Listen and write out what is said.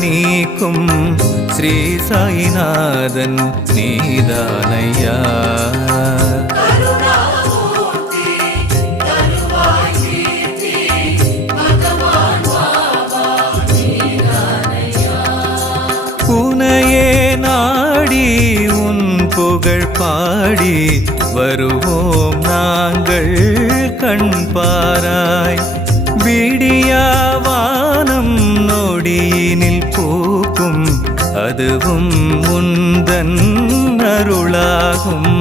நீக்கும் ஸ்ரீ சாயிநாதன் நீதானையா. உனையே நாடி உன் புகழ் பாடி வருவோம் நாங்கள் கண்பாராய். விடியாவானம் நொடியினில் பூக்கும் அதுவும் உந்தன் அருளாகும்.